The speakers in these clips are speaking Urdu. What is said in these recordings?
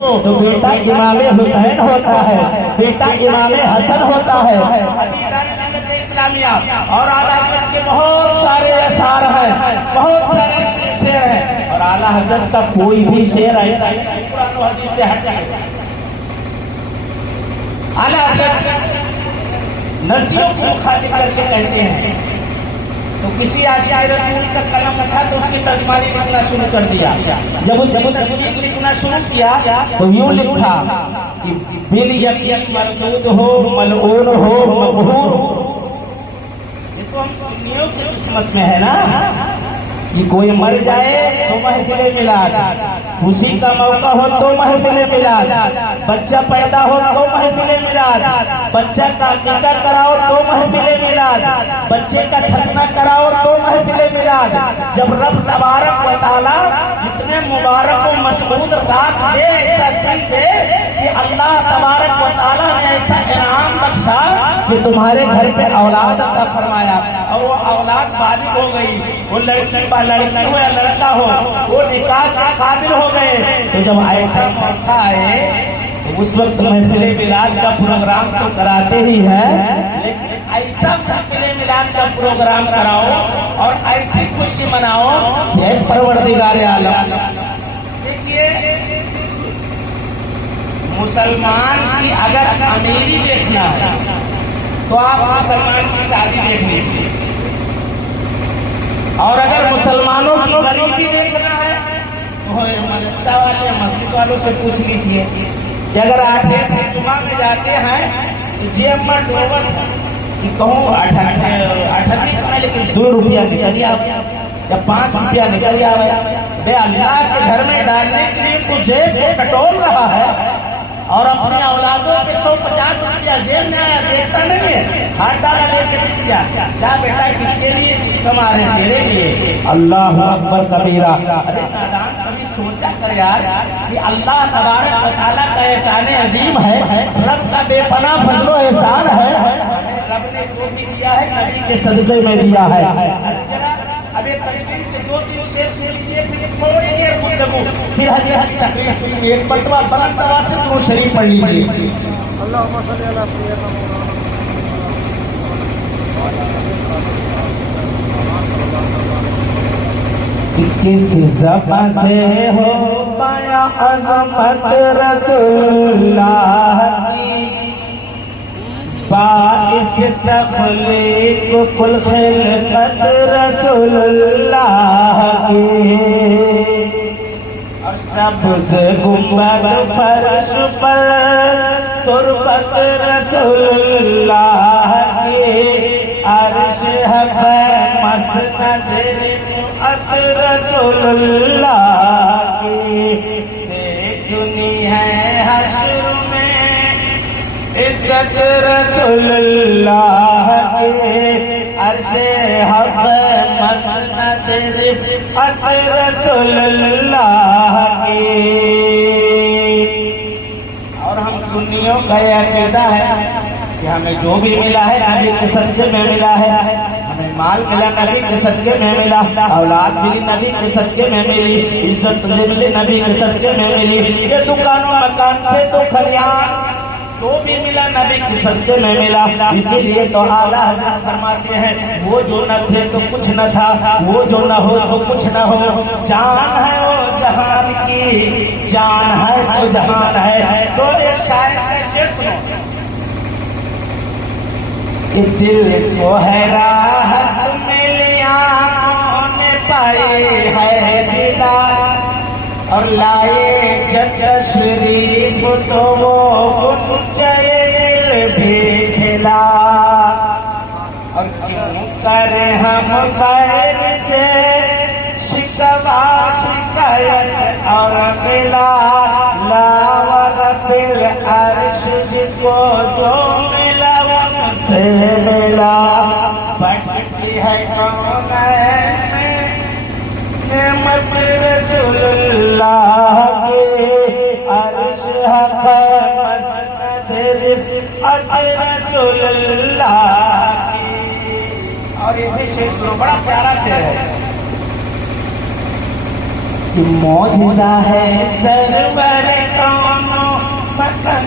تو بیٹا امام حسین ہوتا ہے، بیٹا امام حسن ہوتا ہے۔ اسلامیہ اور اعلیٰ حضرت کے بہت سارے اشعار ہیں، بہت سارے شعر ہیں، اور اعلیٰ حضرت کا کوئی بھی شعر ایسا نہیں قرآن و حدیث سے ہٹ ہے۔ اعلیٰ حضرت نزدیوں کو خالی کر کے کہتے ہیں، تو کسی عاشق رسول کا قلم تھا تو اس کی ترجمانی لکھنا شروع کر دیا۔ جب اس کی ترجمانی لکھنا شروع کیا تو یوں لکھا کہ بل یک مردود ہو، ملعون ہو، مقہور ہو۔ یہ تو ہم سنیوں کی قسمت میں ہے نا کہ کوئی مر جائے تو محفل میلاد، خوشی کا موقع ہو تو محفل میلاد، بچہ پیدا ہو تو محفل میلاد، بچہ کا عقیقہ کراؤ تو محفل میلاد، بچے کا ختنہ کراؤ تو محفل میلاد۔ جب رب تبارک و تعالیٰ جتنے مبارک و مشہود رات دے، ایسا دن دے کہ اللہ تبارک و تعالیٰ نے ایسا انعام بخشا کہ تمہارے گھر پہ اولاد عطا فرمایا، اور وہ اولاد بالغ ہو گئی، وہ لڑکی لڑکی ہو یا لڑکا ہو، وہ نکاح کے قابل ہو گئے۔ تو جب ایسا موقع آئے تو اس وقت محفل میلاد کا پروگرام تو کراتے ہی ہے، لیکن ایسا محفل میلاد کا پروگرام کراؤ اور ایسی خوشی مناؤ کہ پروردگار عالم۔ دیکھیے مسلمان کی اگر امیری دیکھنا ہے تو آپ مسلمان کی شادی دیکھ لیجیے، اور اگر مسلمانوں کی غریبی دیکھنا ہے تو مدرسہ والے مسجد والوں سے پوچھ لیجیے کہ اگر آپ جمعہ میں جاتے ہیں تو جی اما ڈوبل کہوں 28 میں لیکن 2 روپیہ نکل آ یا 5 روپیہ نکل آئے، بے اللہ کے گھر میں ڈالنے کے لیے تو جیب کو کٹول رہا ہے اور اپنی اولادوں کے 150 روپیہ جیب میں آیا، دیکھتا نہیں ہے، ہاتھ ڈالا لے کے دکھ گیا، کیا بیٹا کس کے لیے کما رہے ہیں؟ میرے لیے۔ اللہ اکبر کبیرہ۔ ارے نادان کبھی سوچا کر یار کہ اللہ تبارک و تعالیٰ کا احسان عظیم ہے، رب کا بے پناہ فضل و احسان ہے، رب نے جو بھی دیا ہے نبی کے صدقے میں دیا ہے۔ ابھی تقریب سے 2-3 شعر سن لیجیے، پھر تھوڑی دیر گفتگو، پھر حدیث تقریب ایک مرتبہ بلند آواز سے درود شریف پڑھ لیجیے۔ اللہم صلی علی سیدنا کس زبان سے ہو پایا عظمت رسول اللہ کی، باعث تخلیق کل خلقت رسول اللہ کی، اور سبز گنبد فرش پر تربت رسول اللہ کی، عرش حق مسند رفعت رسول اللہ کی، دیکھنی ہے حشر میں عزت رسول اللہ کی، عرش حق مسند رفعت رسول اللہ کی۔ اور ہم سنیوں کا یہ عقیدہ ہے کہ ہمیں جو بھی ملا ہے نبی کے صدقے میں ملا ہے، ہمیں مال ملا نبی کے صدقے میں ملا، اولاد ملی نبی کے صدقے میں ملی، عزت ملی نبی کے صدقے میں ملی، یہ دکان و مکان تھے تو کھلیان تو بھی ملا نبی کے صدقے میں ملا۔ اسی لیے تو اعلیٰ حضرت فرماتے ہیں وہ جو نہ تھے تو کچھ نہ تھا، وہ جو نہ ہو تو کچھ نہ ہو، جان ہے وہ جہان کی، جان ہے تو جہان ہے۔ تو ایک شاعر کا شعر سنو کہ دل کو ہے راحت ملی آنکھوں نے پائی ہے دیدار، اور لائے جب تشریف تو وہ چلے دل بھی کھلا، اور کیوں کریں ہم خیر سے شکوہ شکایت اور ملا، لا ورب العرش جس کو جو ملا ان سے ملا، بٹتی ہے کون میں نعمت رسول اللہ کی، عرش حق مسند رفعت رسول اللہ کی۔ اور یہ بھی شعر بڑا پیارا شعر ہے کہ معجزہ ہے سرور کون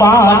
5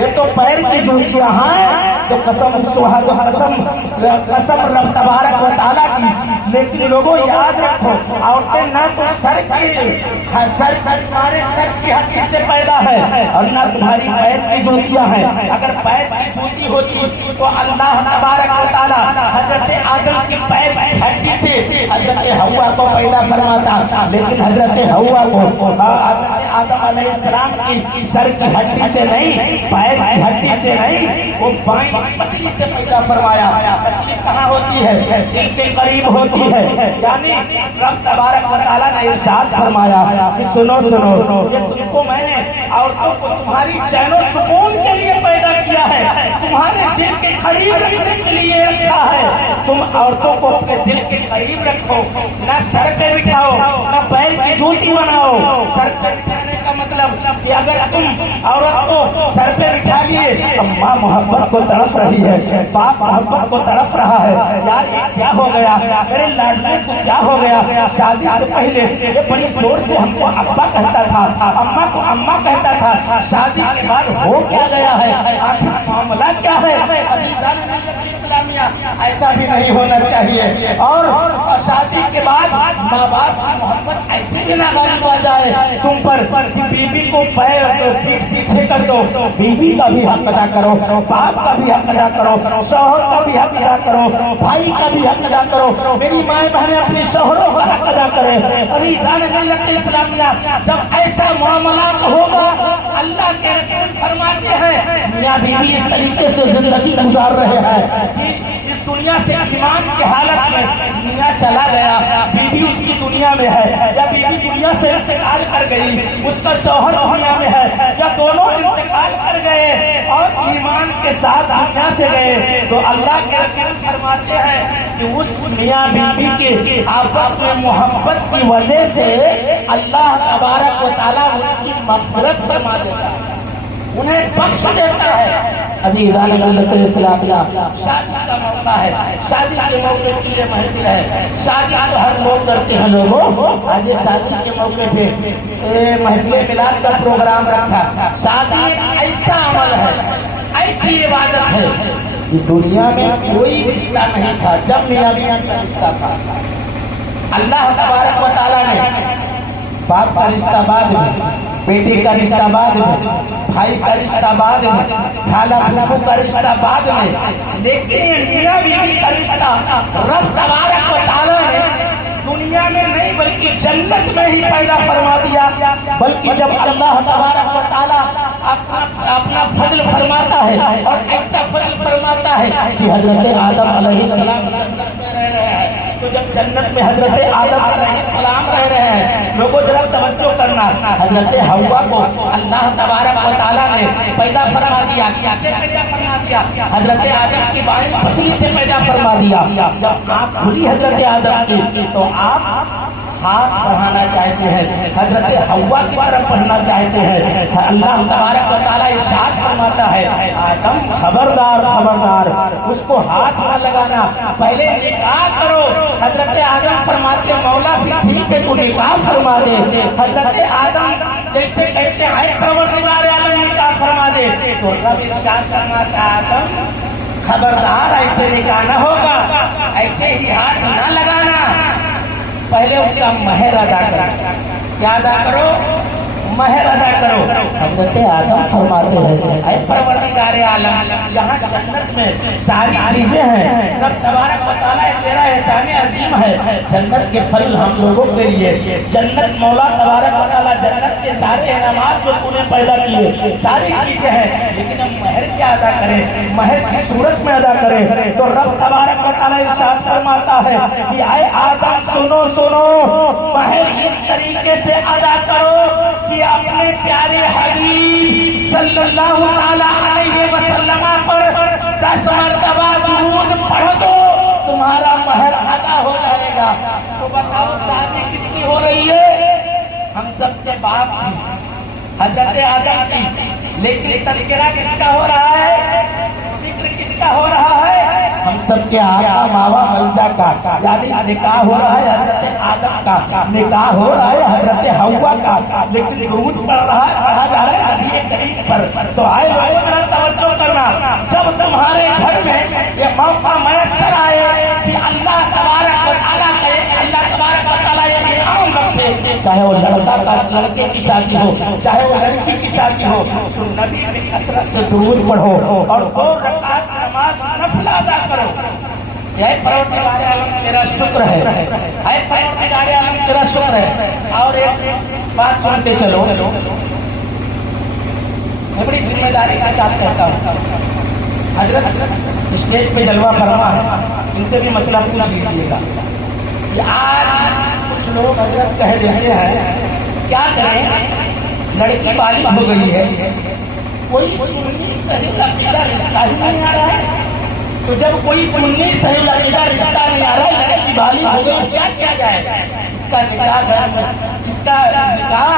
یہ تو پیر کی جوتیاں ہیں جو قسم سہاد قسم رب تبارک و تعالیٰ کی. لیکن لوگوں یاد رکھو عورتیں نہ تو سر تمہارے سر کی ہڈی سے پیدا ہے اور نہ تمہاری پیر کی جوتیاں ہیں. اگر پیر کی جوتی ہوتی تو اللہ تبارک و تعالیٰ حضرت آدم کی پیر کی ہڈی سے حضرت حوا کو پیدا فرماتا. لیکن حضرت حوا کو آدم علیہ السلام کی سر کی ہڈی سے نہیں, پیر کی ہڈی سے نہیں, وہ بائیں پسلی سے پیدا فرمایا. پسلی کہاں ہوتی ہے؟ دل کے قریب ہوتی ہے. یعنی رب تبارک و تعالیٰ نے ارشاد فرمایا کہ سنو یہ تم کو میں نے عورتوں کو تمہاری چین و سکون کے لیے پیدا کیا ہے, تمہارے دل کے قریب رکھنے کے لیے رکھا ہے. تم عورتوں کو اپنے دل کے قریب رکھو, نہ سر پہ بٹھاؤ نہ پیر کی جوتی بناؤ. سر پہ بٹھانے کا مطلب کہ اگر تم عورت کو سر پہ بٹھا لیے تو ماں محبت کو تڑپ رہی ہے, باپ محبت کو تڑپ رہا ہے. یار کیا ہو گیا, میرے لاڈلے کو کیا ہو گیا؟ شادی سے پہلے یہ بڑی زور سے ہم کو ابا کہتا تھا, اماں کو اماں کہتا تھا. شادی کے بعد ہو کیا گیا ہے؟ آخر معاملہ کیا ہے؟ اسلامیہ ایسا بھی نہیں ہونا چاہیے. اور شادی کے بعد ماں باپ کی محبت ایسے بھی نہ غالب آ جائے تم پر. بیوی کو پیچھے کر دو, بیوی کا بھی حق ادا کرو, باپ کا بھی حق ادا کرو, شوہر کا بھی حق ادا کرو, بھائی کا بھی حق ادا کرو. میری مائیں بہنیں اپنی شوہروں کا حق ادا کریں. ابھی اسلامیہ جب ایسا معاملات ہوگا, اللہ کے رسول فرماتے ہیں میاں بیوی اس طریقے سے زندگی گزار رہے ہیں اس دنیا سے ایمان کی حالت میں دنیا چلا گیا, بیوی اس کی دنیا میں ہے, یا بیوی دنیا سے انتقال کر گئی, اس کا شوہر دنیا میں ہے, یا دونوں انتقال کر گئے اور ایمان کے ساتھ دنیا سے گئے, تو اللہ کے رسول فرماتے ہیں کہ اس میاں بیوی کے آپس میں محبت کی وجہ سے اللہ تبارک و تعالیٰ ان کی مغفرت فرما دیتا ہے, انہیں بخش دیتا ہے. عزیزان اسلامیہ شادی کا موقع ہے, شادی کے موقع کی یہ محفل ہے. شادی تو ہر لوگ کرتے ہیں. لوگوں آج شادی کے موقع پہ محفل میلاد کا پروگرام رکھا. شادی ایسا عمل ہے, ایسی عبادت ہے کہ دنیا میں کوئی رشتہ نہیں تھا جب میاں بیوی کا رشتہ تھا. اللہ تبارک و تعالیٰ نے باپ کا رشتہ بعد میں, بیٹے کا رشتہ بعد میں, بھائی کا رشتہ بعد میں, خالہ پھپھو کا رشتہ بعد میں, لیکن میاں بیوی کا رشتہ رب تبارک و تعالیٰ نے دنیا میں نہیں بلکہ جنت میں ہی پیدا فرما دیا. بلکہ جب اللہ تبارک و تعالیٰ اپنا فضل فرماتا ہے اور ایسا فضل فرماتا ہے کہ حضرت آدم علیہ السلام رہ رہے ہیں, تو جب جنت میں حضرت آدم علیہ السلام رہ رہے ہیں, لوگوں ذرا توجہ کرنا, حضرت حوا کو اللہ تبارک و تعالیٰ نے پیدا فرما دیا. کیسے پیدا فرما دیا؟ حضرت آدم کی بائیں پسلی سے پیدا فرما دیا. جب آنکھ کھلی حضرت آدم کی تو آپ ہاتھ بڑھانا چاہتے ہیں, حضرت حوا کی طرف پڑھنا چاہتے ہیں. اللہ تبارک و تعالیٰ ارشاد فرماتا ہے آدم خبردار خبردار, اس کو ہاتھ نہ لگانا, پہلے نکاح کرو. حضرت آدم فرماتے مولا بھی ٹھیک ہے تو نکاح فرما دے. حضرت آدم جیسے کہتے ہیں پروردگار عالم نکاح فرما دے, تو رب ارشاد فرماتا آدم خبردار ایسے نکاح نہ ہوگا, ایسے ہی ہاتھ نہ لگانا, پہلے اس کا مہر ادا کرو. کیا ادا کرو؟ مہر ادا کرو. حضرت آدم فرماتے ہیں اے پروردگار عالم, یہاں جنت میں ساری چیزیں ہیں, رب تبارک و تعالیٰ تیرا احسان عظیم ہے. جنت کے پھل ہم لوگوں کے لیے, جنت مولا تبارک و تعالیٰ جنت کے سارے انعامات جو تو نے پیدا کیے ساری چیزیں ہیں, لیکن ہم مہر کیا ادا کریں؟ مہر کی صورت میں ادا کریں. تو رب تبارک و تعالیٰ ارشاد فرماتا ہے کہ اے آدم سنو سنو, مہر اس طریقے سے ادا کرو کہ اپنے پیارے حبیب صلی اللہ علیہ وسلم پر 10 مرتبہ درود پڑھ دو, تمہارا مہر ادا ہو جائے گا. تو بتاؤ شادی کس کی ہو رہی ہے؟ ہم سب سے باپ کی, حضرت آدم کی, لیکن تذکرہ کس کا ہو رہا ہے؟ ذکر کس کا ہو رہا ہے؟ ہم سب کے آقا ماوا ملجا کا، یعنی نکاح ہو رہا ہے حضرت آدم کا، نکاح ہو رہا ہے حضرت حوا کا، لیکن درود پڑھ رہا ہے پڑھا جا رہا ہے نبی کریم پر۔ تو آئے لوگوں ذرا توجہ کرنا، جب تمہارے گھر میں یہ موقع میسر آئے کہ اللہ تبارک و تعالیٰ کرے، اللہ تبارک و تعالیٰ یہ انعام بخشے، چاہے وہ لڑکا کا لڑکے کی شادی ہو، چاہے وہ لڑکی کی شادی ہو، تو نبی کی کثرت سے درود پڑھو اور 2 رکعت نماز نفل ادا کرو۔ اے پروردگار عالم تیرا شکر ہے، اے پروردگار عالم تیرا شکر ہے۔ اور ایک بات سنتے چلو، میں بڑی ذمہ داری کے ساتھ کہتا ہوں، حضرت اسٹیج پہ جلوہ فرما ہے، ان سے بھی مسئلہ پوچھ لیجیے گا۔ یہ آج کچھ لوگ حضرت کہہ دیتے ہیں کیا کریں، لڑکی بالغ ہو گئی ہے، کوئی سنی صحیح عقیدہ رشتہ ہی نہیں آ رہا ہے، تو جب کوئی سنی صحیح عقیدہ رشتہ نہیں آ رہا ہے، لڑکی بالغ ہو گئی، کیا کیا جائے؟ اس کا نکاح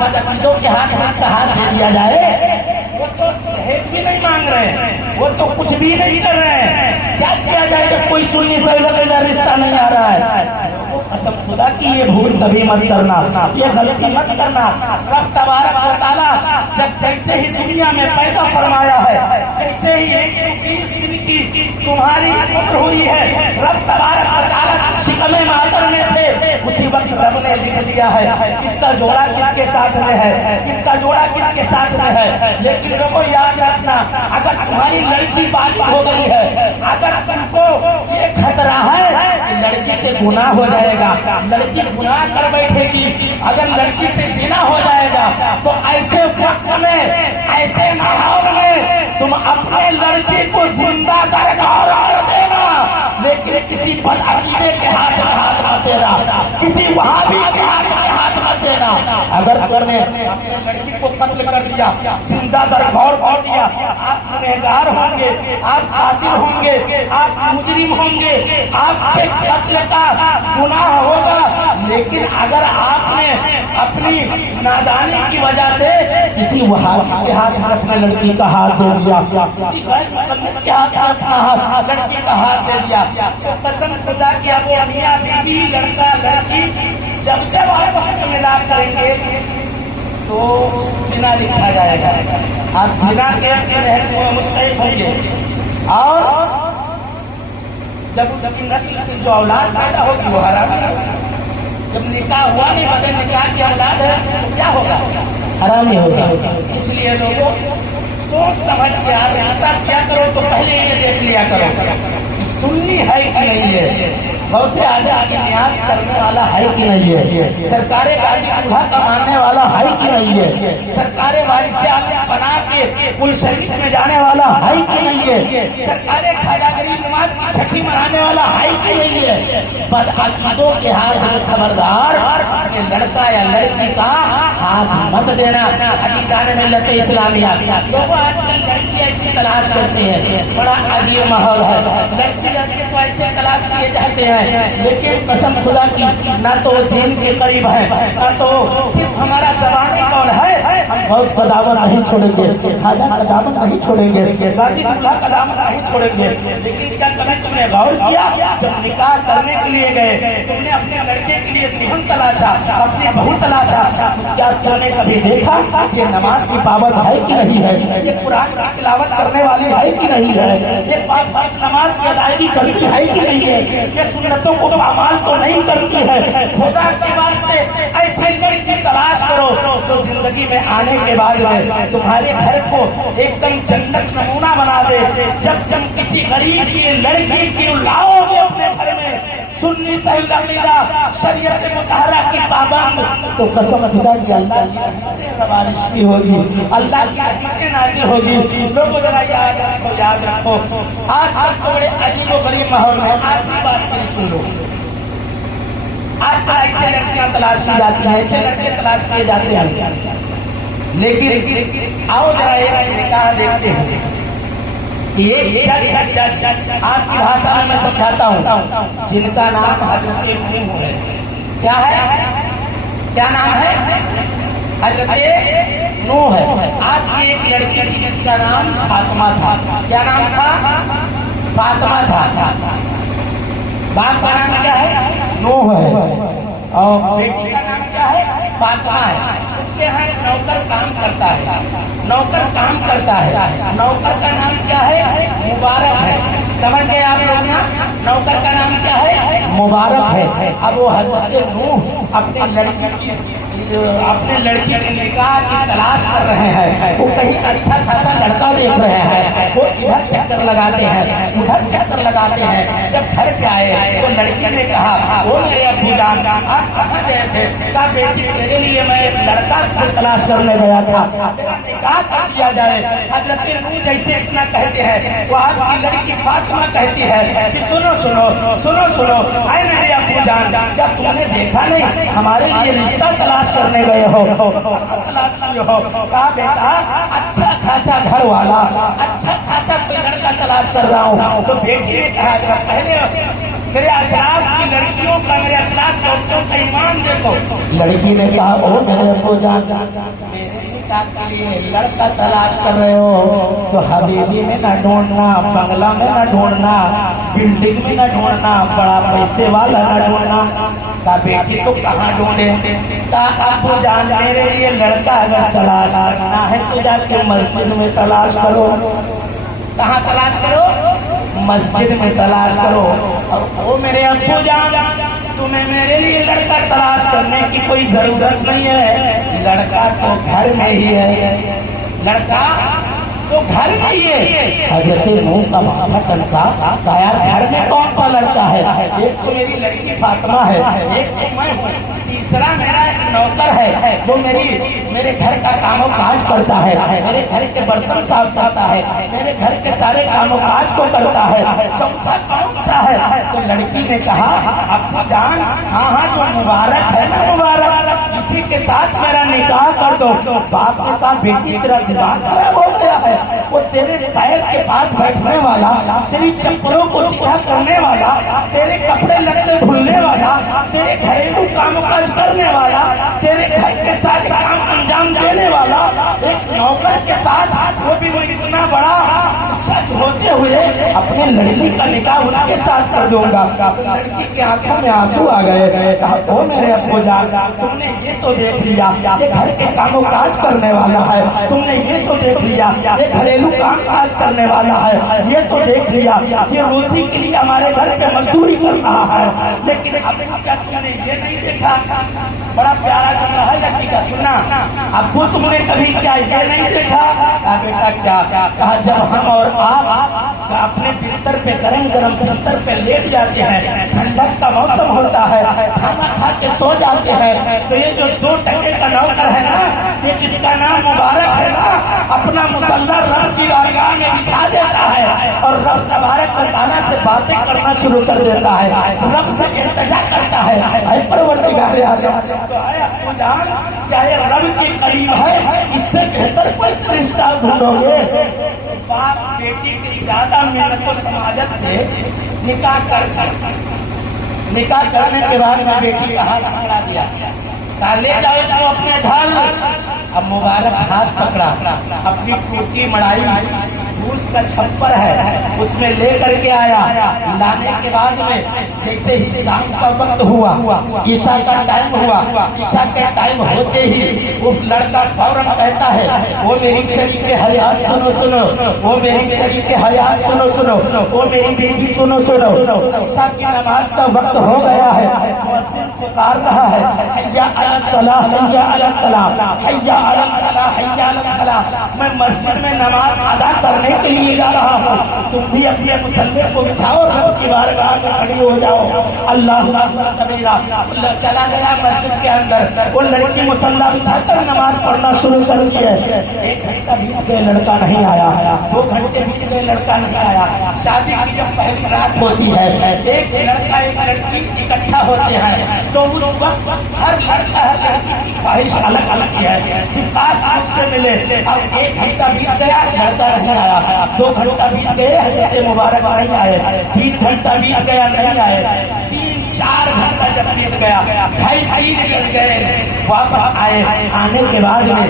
بدعقیدوں کے ہاتھ میں اس کا ہاتھ دے دیا جائے؟ وہ تو دہیج بھی نہیں مانگ رہے ہیں، وہ تو کچھ بھی نہیں کر رہے ہیں، کیا کیا جائے کہ کوئی سنی صحیح عقیدہ رشتہ نہیں آ رہا ہے؟ قسم خدا کی یہ بھول کبھی مت کرنا، یہ غلطی مت کرنا۔ رب تبارک و تعالیٰ جب جیسے ہی دنیا میں پیدا فرمایا ہے، جیسے ہی 120 دن کی تمہاری عمر ہوئی ہے، رب تبارک و تعالیٰ شکم مادر میں تھے، اسی وقت رب نے لکھ دیا ہے کس کا جوڑا کس کے ساتھ میں ہے، کس کا جوڑا کس کے ساتھ میں ہے۔ لیکن لوگوں یاد رکھنا، اگر تمہاری لڑکی بالغ ہو گئی ہے، اگر تم کو یہ خطرہ ہے کہ لڑکی سے گناہ ہو جائے گا، لڑکی گناہ کر بیٹھے گی، اگر لڑکی سے زنا ہو جائے گا، تو ایسے وقت میں، ایسے ماحول میں تم اپنے لڑکی کو زندہ درگاہ کر دینا، لیکن کسی بدعقیدے کے ہاتھ میں ہاتھ مت دینا، کسی وہابی کے ہاتھ مت دینا۔ اگر تم نے اپنے لڑکی کو قتل کر دیا، زندہ درگاہ کر دیا، آپ گنہگار ہوں گے، آپ قاتل ہوں گے، آپ مجرم ہوں گے، آپ کے قتل کا گناہ ہوگا، لیکن اگر آپ نے اپنی نادانی کی وجہ سے کسی وہابی کے ہاتھ میں اپنے لڑکی کا ہاتھ دے دیا، کسی غیر مقلد کے ہاتھ اپنا لڑکی کا ہاتھ دے دیا، تو قسم خدا کی آپ میاں بیوی لڑکا لڑکی جب آپس میں ملاپ کریں گے تو زنا لکھا جائے گا، آپ زنا کے مستحق ہوں گے، اور جب اس کی نسل سے جو اولاد پیدا ہوگی وہ حرام ہوگا۔ جب نکاح ہوا نہیں بغیر نکاح کی اولاد ہے تو کیا ہوگا؟ حرام ہوگا۔ اس لیے لوگوں سوچ سمجھ کے رشتہ کیا کرو تو پہلے یہ دیکھ لیا کرو کہ سنی ہے کہ نہیں ہے، بہت سے آگے نیاز کرنے والا ہے کہ نہیں ہے، سرکار غازی اللہ کا ماننے والا ہے کہ نہیں ہے، سرکار وارث عالم بنا کے کوئی شریف میں جانے والا ہے کہ نہیں ہے، سرکار خواجہ غریب نواز کی چھٹی منانے والا ہے کہ نہیں ہے۔ بدعقیدوں کے ہاتھ میں خبردار، لڑکا یا لڑکی کا ہاتھ مت دینا۔ عزیزان ملت اسلامیہ، لوگ آج کل لڑکی ایسی تلاش کرتے ہیں، بڑا عجیب ماحول ہے، لڑکی کو ایسے تلاش کیے جاتے ہیں، لیکن قسم خدا کی نہ تو وہ دین کے قریب ہے، نہ تو صرف ہمارا زبانی قول ہے، ہم غوث کا دامن نہیں چھوڑیں گے، خواجہ کا دامن نہیں چھوڑیں گے، غازی اللہ کا دامن نہیں چھوڑیں گے۔ لیکن کیا کبھی تم نے غور کیا، جب نکاح کرنے کے لیے گئے تم نے اپنے لڑکے کے لیے دلہن تلاشا، اپنی بہو تلاشا، کیا تم نے کبھی دیکھا کہ نماز کی پابند ہے کہ نہیں ہے، یہ قرآن کی تلاوت کرنے والی ہے کہ نہیں ہے، یہ پاک پاک نماز کی ادائیگی کرتی ہے کہ نہیں ہے، یہ سنتوں کو اعمال تو نہیں کرتی ہے۔ خدا کے واسطے ایسے لڑکی تلاش کرو تو زندگی میں آنے کے بعد میں تمہارے گھر کو ایک دم جنت نمونہ بنا دے۔ جب تم کسی غریب کی لڑکی کی لاؤ گے اپنے گھر میں، سنی صحیح عقیدہ شریعت مطہرہ کی پابند، تو قسم خدا کی اللہ کی بارش بھی ہوگی، اللہ کی رحمتیں نازل ہوگی۔ لوگوں ذرا یاد رکھو، آج کل تو بڑے عجیب و غریب ماحول ہے۔ آج کی بات نہیں سن لو، آج کل ایسے لڑکیاں تلاش کی جاتی ہیں، ایسے لڑکے تلاش کیے جاتے ہیں، لیکن آؤ ذرا ایک نکاح دیکھتے ہیں۔ یہ آپ کی بھاشا میں سمجھاتا ہوں، جن کا نام حضرت نوح ہے۔ کیا ہے؟ کیا نام ہے؟ حضرت نوح ہے۔ آپ کی ایک لڑکی جس کا نام فاطمہ تھا، کیا نام تھا؟ فاطمہ تھا، باپ کا نام کیا ہے؟ نوح ہے، اور بیٹی کا نام کیا ہے؟ فاطمہ ہے۔ اس کے یہاں نوکر کام کرتا ہے، نوکر کام کرتا ہے، نوکر کا نام کیا ہے؟ مبارک ہے۔ سمجھ گئے آپ لوگ نا؟ نوکر کا نام کیا ہے؟ مبارک ہے۔ اب وہ حضرت نوح اپنے لڑکی کے نکاح کی تلاش کر رہے ہیں، وہ کہیں اچھا خاصا لڑکا دیکھ رہے ہیں، وہ ادھر چکر لگاتے ہیں ادھر چکر لگاتے ہیں۔ جب گھر سے آئے تو لڑکی نے کہا وہ میرے ابو جان آپ کہاں گئے تھے؟ کہا بیٹی میرے لیے میں ایک لڑکا تلاش کرنے گیا تھا، میرا نکاح کر دیا جائے۔ حضرت نوح جیسے اتنا کہتے ہیں وہ آپ کی لڑکی فاطمہ کہتی ہے کہ سنو سنو سنو سنو، اے میرے ابو جان جب تم نے دیکھا نہیں ہمارے لیے رشتہ تلاش کرنے گئے ہو، تلاش کیے ہو، کہا بیٹا اچھا خاصا گھر والا اچھا خاصا کوئی لڑکا تلاش کر رہا ہوں۔ تو بیٹی نے کہا پہلے میرے اسلاف کی لڑکیوں کا، میرے اسلاف دوستوں کا ایمان دیکھو۔ لڑکی نے کہا او میرے ابو جان میرے نکاح کے لیے لڑکا تلاش کر رہے ہو تو حویلی میں نہ ڈھونڈنا، بنگلہ میں نہ ڈھونڈنا، بلڈنگ میں نہ ڈھونڈنا، بڑا پیسے والا نہ ڈھونڈنا۔ کہا بیٹی تو کہاں ڈھونڈے؟ کہا ابو جان میرے لیے لڑکا اگر تلاش کرنا ہے تو جا کے مسجد میں تلاش کرو۔ کہاں تلاش کرو؟ مسجد میں تلاش کرو۔ وہ میرے ابو جان تمہیں میرے لیے لڑکا تلاش کرنے کی کوئی ضرورت نہیں ہے، لڑکا تو گھر میں ہی ہے، لڑکا تو گھر میں ہی ہے۔ حضرت نوح کا بابا کنسا کہا یار گھر میں کون سا لڑکا ہے؟ ایک تو میری لڑکی فاطمہ ہے، ایک تو میں ہوں، تیسرا میرا ایک نوکر ہے جو میرے گھر کا کام و کاج کرتا ہے، میرے گھر کے برتن صاف کرتا ہے، میرے گھر کے سارے کام و کاج کو کرتا ہے، چوتھا کون سا ہے؟ تو لڑکی نے کہا ابو جان ہاں ہاں تو مبارک ہے نا، مبارک اسی کے ساتھ میرا نکاح کر دو۔ باپ نے کہا بیٹی تیرا دماغ خراب ہو گیا ہے، وہ تیرے پیر کے پاس بیٹھنے والا، تیری چپلوں کو سیدھا کرنے والا، تیرے کپڑے لگتے دھلنے والا، تیرے گھریلو کام کاج کرنے والا، تیرے گھر کے ساتھ کام انجام دینے والا ایک نوکر کے ساتھ، وہ بھی وہ اتنا بڑا سچ ہوتے ہوئے اپنے لڑکی کا نکاح اس کے ساتھ کر دوں گا۔ لڑکی کے آنکھوں میں آنسو آ گئے، کہا او میرے ابو جان تم نے یہ تو دیکھ لیا یہ گھر کے کام و کاج کرنے والا ہے، تم نے یہ تو دیکھ لیا یہ گھریلو کام کاج کرنے والا ہے، یہ تو دیکھ لیا یہ روزی کے لیے ہمارے گھر پہ مزدوری کر رہا ہے، لیکن ابھی کیا تم نے یہ نہیں دیکھا؟ بڑا پیارا کر رہا ہے لڑکی کا، سننا ابو تم نے کبھی کیا یہ نہیں دیکھا؟ کہا بیٹا کیا؟ کہا جب ہم اور آپ اپنے بستر پہ گرم گرم بستر پہ لیٹ جاتے ہیں، ٹھنڈک کا موسم ہوتا ہے، کھانا کھا کے سو جاتے ہیں، تو یہ جو 2 ٹکے کا نوکر ہے نا، یہ جس کا نام مبارک ہے نا، اپنا مسلح رب کی بارگاہ میں بچھا دیتا ہے اور رب تبارک و تعالیٰ سے باتیں کرنا شروع کر دیتا ہے، رب سے التجا کرتا ہے اے پروردگار عالم ابو جان کیا یہ رب کے قریب ہے؟ اس سے بہتر کوئی رشتہ ڈھونڈو گے؟ باپ بیٹی کی زیادہ محنت و سماجت سے نکاح کرنے کے بعد میں بیٹی کا ہاتھ پکڑا دیا، کہا لے جاؤ اس کو اپنے گھر۔ اب مبارک ہاتھ پکڑا، اپنی ٹوٹی مڑائی اس کا چھپر ہے اس میں لے کر کے آیا، لانے کے بعد میں جیسے ہی شام کا وقت ہوا، عشاء کا ٹائم ہوا، عشاء کے ٹائم ہوتے ہی وہ لڑکا فوراً کہتا ہے وہ میری شریف کے حیات سنو سنو، وہ میری شریف کے حیات سنو سنو، وہ میری بیٹی سنو سنو، عشاء کی نماز کا وقت ہو گیا ہے، مؤذن پکار رہا ہے حیا علی الصلاۃ حیا علی الصلاۃ حیا علی الفلاح حیا علی الفلاح، میں مسجد میں نماز ادا کرنے کے لیے جا رہا ہوں، تم بھی اپنے مسلح کو بچھاؤ، رب کی بارگاہ میں کھڑی ہو جاؤ۔ اللہ اکبر کبیرہ چلا گیا مسجد کے اندر، وہ لڑکی مسلح بچھا کر نماز پڑھنا شروع کر دی ہے۔ 1 گھنٹہ بیت گئے لڑکا نہیں آیا، 2 گھنٹے بیت گئے لڑکا نہیں آیا۔ شادی کی جب پہلی رات ہوتی ہے، ایک لڑکا ایک لڑکی اکٹھا ہوتے ہیں، تو اس وقت ہر لڑکا ہر لڑکی کی خواہش الگ الگ ہے، خاص مجھ سے ملے۔ اب 1 گھنٹہ بیت گیا لڑکا نہیں آیا، 2 گھنٹہ بیت گئے حضرت مبارک نہیں آئے، 3 گھنٹہ بیت گیا نہیں آئے، 3-4 گھنٹہ جب بیت گیا، بھائی بیت گئے، واپس آئے، آنے کے بعد میں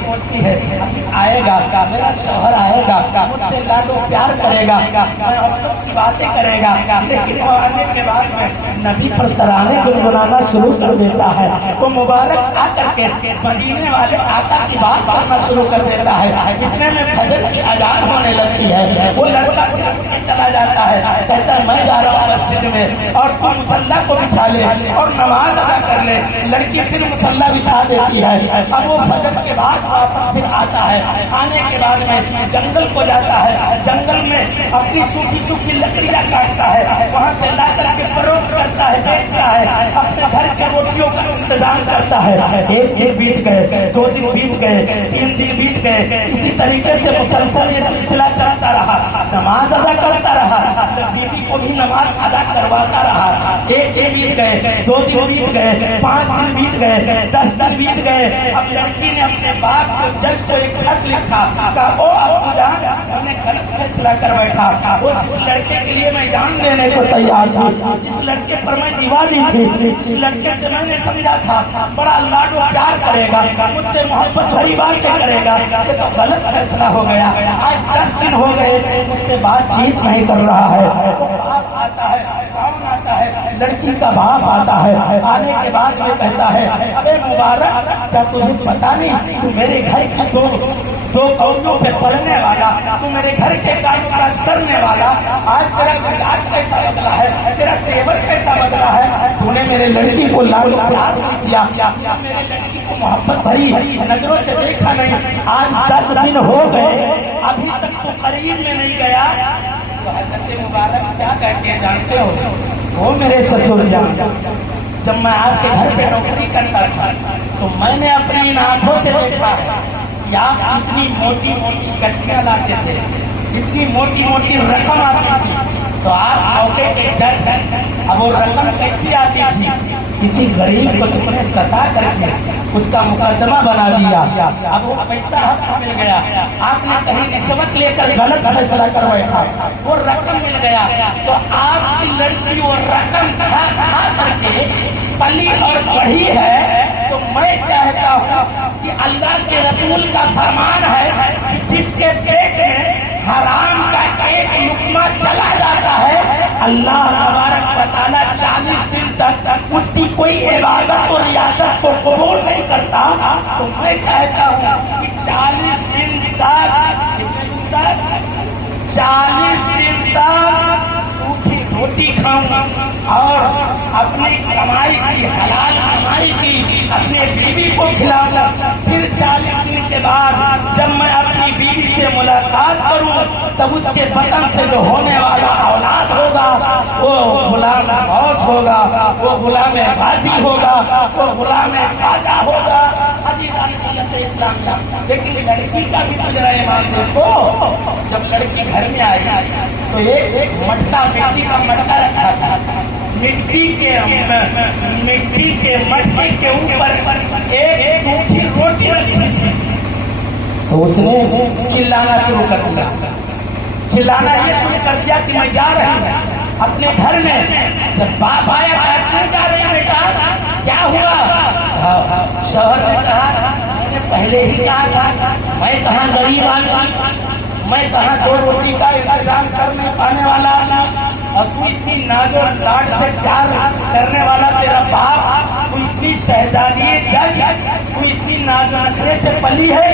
سوچتی ہے آئے گا میرا شوہر آئے گا مجھ سے لاڈو پیار کرے گا، عورتوں کی باتیں کرے گا، لیکن وہ آنے کے بعد میں نبی پر ترانے گنگنانا شروع کر دیتا ہے۔ وہ مبارک آ کر کے مدینے والے آقا کی بات کرنا شروع کر دیتا ہے، اتنے میں فجر کی اذان ہونے لگتی ہے۔ وہ لڑکا چلا جاتا ہے، کہتا ہے میں جا رہا ہوں مسجد میں اور تو مصلی کو بچھا لے اور نماز ادا کر لے۔ لڑکی پھر مصلی بچھا دیتی ہے۔ اب وہ فجر کے بعد واپس پھر آتا ہے، آنے کے بعد میں جنگل کو جاتا ہے، جنگل میں اپنی سوکھی سوکھی لکڑیاں کاٹتا ہے، وہاں سے لا کر کے فروخت کرتا ہے، بیچتا ہے، اپنے گھر کے روٹیوں کا انتظام کرتا ہے۔ ایک دن بیت گئے، 2 دن بیت گئے، 3 دن بیت گئے، اسی طریقے سے مسلسل یہ سلسلہ چلتا رہا، نماز ادا کرتا رہا، بیوی کو بھی نماز ادا کرواتا رہا۔ ایک دن بیت گئے، 2 دن بیت گئے، 5 دن بیت گئے، 10 دن بیت گئے۔ اب لڑکی نے اپنے باپ کو جج کو ایک خط لکھا، کہا او ابو جان ہم نے غلط فیصلہ کر بیٹھا، وہ جس لڑکے کے لیے میں جان دینے کو تیار تھا، جس لڑکے پر میں دیوانی تھی، جس لڑکے سے میں نے سمجھا تھا بڑا لاڈو پیار کرے گا، مجھ سے محبت بھری باتیں کرے گا، یہ تو غلط فیصلہ ہو گیا۔ آج 10 دن ہو گئے مجھ سے بات چیت نہیں کر رہا ہے۔ باپ آتا ہے، کون آتا ہے؟ لڑکی کا باپ آتا ہے، آنے کے بعد میں کہتا ہے ارے مبارک کیا تجھے پتا نہیں تو میرے گھر کی دو قوموں پہ پڑھنے والا، تو میرے گھر کے کام کاج کرنے والا، آج تیرا مزاج کیسا بدلا ہے، تیرا تیور کیسا بدلا ہے، تو نے میرے لڑکی کو لاڈو پیار کیا، میرے لڑکی کو محبت بھری نظروں سے دیکھا نہیں، آج 10 دن ہو گئے ابھی تک تو قریب میں نہیں گیا۔ تو حضرت مبارک کیا کہتے ہیں جانتے ہو؟ وہ میرے سسر جان، جب میں آپ کے گھر پہ نوکری کرتا تھا تو میں نے اپنی ان آنکھوں سے دیکھا کہ آپ اتنی موٹی موٹی گٹیاں لاتے تھے، اتنی موٹی موٹی رقم آتی تھی، تو آپ موقع کے ڈر اب وہ رقم کیسی آتی تھی؟ کسی غریب کو تم نے ستا کر کے اس کا مقدمہ بنا دیا، اب وہ پیسہ آپ کو مل گیا، آپ نے کہیں رشوت لے کر غلط فیصلہ کر بیٹھا، وہ رقم مل گیا، تو آپ کی لڑکی وہ رقم کھا کر کے پلی اور بڑھی ہے۔ تو میں چاہتا ہوں کہ اللہ کے رسول کا فرمان ہے کہ جس کے پیٹ میں حرام کا ایک لقمہ چلا جاتا ہے اللہ تبارک و تعالیٰ 40 دن تک اس کی کوئی عبادت اور ریاست کو قبول نہیں کرتا۔ تو میں چاہتا ہوں کہ 40 دن تک سوکھی روٹی کھاؤں اور اپنی کمائی کی حلال کمائی کی اپنے بیوی کو کھلاؤں، پھر 40 دن کے بعد جب میں اپنی بیوی سے ملاقات کروں تب اس کے بطن سے جو ہونے والا اولاد ہوگا وہ غلام غوث ہوگا، وہ غلام غازی ہوگا، وہ غلام خواجہ ہوگا۔ اسلام، لیکن لڑکی کا بھی گزرا ایمان دیکھو، جب لڑکی گھر میں آئی تو ایک مٹکا مٹی کا مٹکا رکھا تھا، مٹی کے مٹکے کے اوپر ایک سوکھی روٹی رکھی تھی، تو اس نے چلانا شروع کر دیا، چلانا یہ شروع کر دیا کہ میں جا رہی ہوں اپنے گھر میں۔ جب باپ آیا کیوں جا رہی بیٹا، کیا ہوا؟ شوہر نے کہا میں نے پہلے ہی کہا تھا میں کہاں غریب آدمی، میں کہاں 2 روٹی کا انتظام کرنے پانے والا اور تو اتنی ناز و لاڈ سے پیار کرنے والا تیرا باپ، تو اتنی شہزادی جج، تو اتنی ناز و نخرے سے پلی ہے،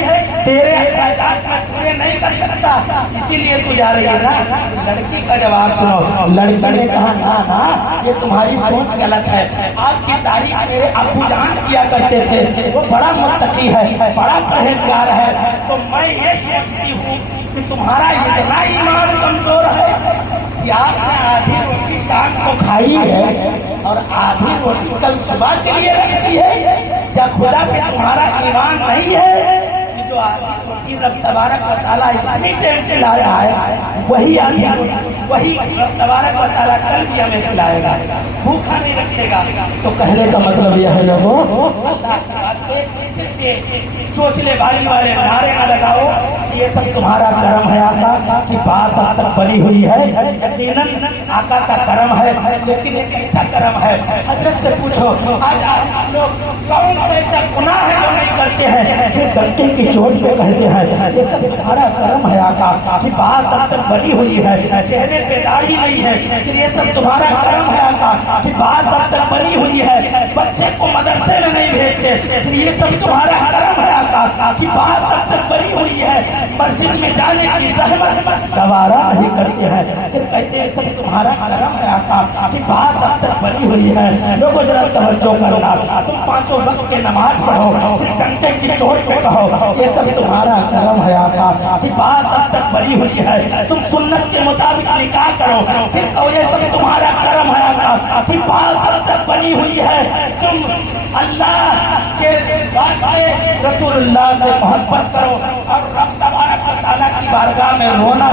تیرے اخراجات کا پورے نہیں کر سکتا، اسی لیے تو جا رہی ہے نا۔ لڑکی کا جواب سنو، لڑکی نے کہا نا یہ تمہاری سوچ غلط ہے، آپ کی تعریف میرے ابو جان کیا کرتے تھے، وہ بڑا متقی ہے، بڑا پرہیزگار ہے، تو میں یہ سوچتی ہوں کہ تمہارا اتنا ایمان کمزور ہے کہ آپ نے آدھی روٹی شام کو کھائی ہے اور آدھی روٹی کل صبح کے لیے رکھتی ہے، کیا خدا پہ تمہارا ایمان نہیں ہے کہ جو آدھی روٹی رب تبارک و تعالیٰ اتنی ٹائم سے لایا ہے وہی رب تبارک و تعالیٰ کل بھی ہمیں کھلائے گا، بھوکا نہیں رکھے گا۔ تو کہنے کا مطلب یہ ہے لوگوں چوچلے بھاری والے نعرے نہ لگاؤ، یہ سب تمہارا کرم ہے آقا کی بات آپ تک بنی ہوئی ہے. یقیناً آقا کا کرم ہے، لیکن ایک ایسا کرم ہے حضرت سے پوچھو آج آپ لوگ کون سا ایسا گناہ ہے جو نہیں کرتے ہیں پھر گلتی کی چوٹ پہ کہتے ہیں یہ سب تمہارا کرم ہے آقا کی بات آپ تک بنی ہوئی ہے. چہرے پہ داڑھی نہیں ہے پھر یہ سب تمہارا کرم ہے آقا کی بات آپ تک بنی ہوئی ہے. بچے کو مدرسے میں نہیں بھیجتے پھر یہ سب تمہارا کرم ہے آقا کی بات اب تک بنی ہوئی ہے. مسجد میں جانے کی زحمت گوارا نہیں کرتے ہیں پھر کہتے ہیں سب تمہارا کرم ہے آقا کی بات اب تک بنی ہوئی ہے. لوگوں ذرا توجہ کرنا، تم پانچوں وقت کی نماز پڑھو پھر ڈنڈے کی چوٹ پہ کہو یہ سب تمہارا کرم ہے آقا کی بات اب تک بنی ہوئی ہے. تم سنت کے مطابق نکاح کرو پھر کہو یہ سب تمہارا کرم ہے آقا کی بات اب تک بنی ہوئی ہے. تم اللہ کے واسطے رسول اللہ سے محبت کرو اور رب تبارک و تعالیٰ کی بارگاہ میں رونا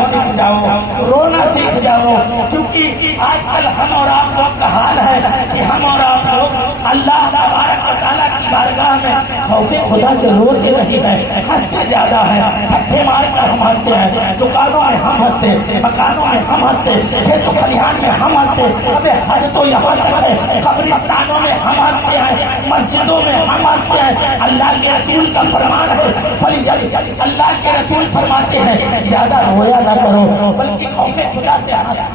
سیکھ جاؤ کیونکہ آج کل ہم اور آپ لوگ کا حال ہے کہ ہم اور آپ لوگ اللہ تبارک و تعالیٰ کی بارگاہ میں خوف خدا سے روتے نہیں ہیں، ہنستے زیادہ ہیں. ہتھے مار کر ہم ہنستے ہیں، دکانوں میں ہم ہنستے، مکانوں میں ہم ہنستے، کھیت و کھلیان میں ہم ہنستے. ابے حج تو یہاں تک ہے قبرستانوں میں ہم ہنستے ہیں، مسجدوں میں ہم ہنستے ہیں. اللہ کے رسول کا فرمان ہے اللہ کے رسول فرماتے ہیں زیادہ رویا نہ کرو بلکہ خوف خدا سے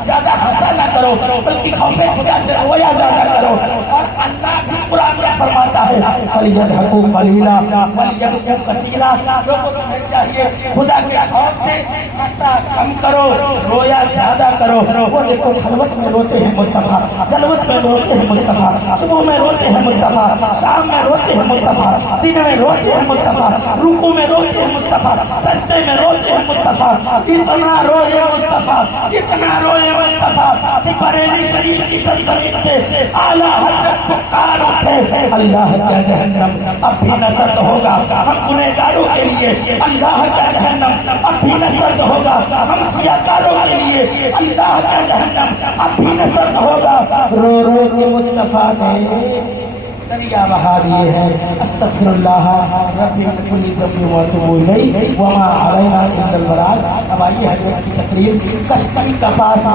زیادہ ہنسا نہ کرو بلکہ خوف خدا سے رویا زیادہ کرو. اور اللہ بھی قرآن میں فرماتا ہے فَلْيَضْحَكُوا قَلِيلًا وَلْيَبْكُوا كَثِيرًا. لوگوں کو چاہیے خدا کے خوف سے ہنسا کم کرو، رویا زیادہ کرو. وہ دیکھو خلوت میں روتے ہیں مصطفیٰ، جلوت میں روتے ہیں مصطفیٰ، صبح میں روتے ہیں مصطفیٰ، شام میں روتے ہیں مصطفیٰ، دن میں روتے ہیں مصطفیٰ، رکوع میں روتے ہیں مصطفیٰ، سجدے میں روتے ہیں مصطفیٰ. اتنا روئے مصطفیٰ، اتنا روئے مصطفیٰ کہ بریلی شریف کی سرزمین سے اعلیٰ حضرت پکار اٹھے اللہ کا جہنم اب بھی نہ سرد ہوگا ہم گنہگاروں کے لیے، اللہ کا جہنم اب بھی نہ سرد ہوگا ہم سیاکاروں کے لیے، اللہ کا جہنم اب بھی نہ سرد ہوگا. رو رو کے مصطفیٰ نے دریا بہا دیے ہیں. استغفر اللہ ربی من کل ذنب واتوب الیہ وما علینا الا البلاغ. اب آئیے حضرت کی تقریر کشتی کا پاس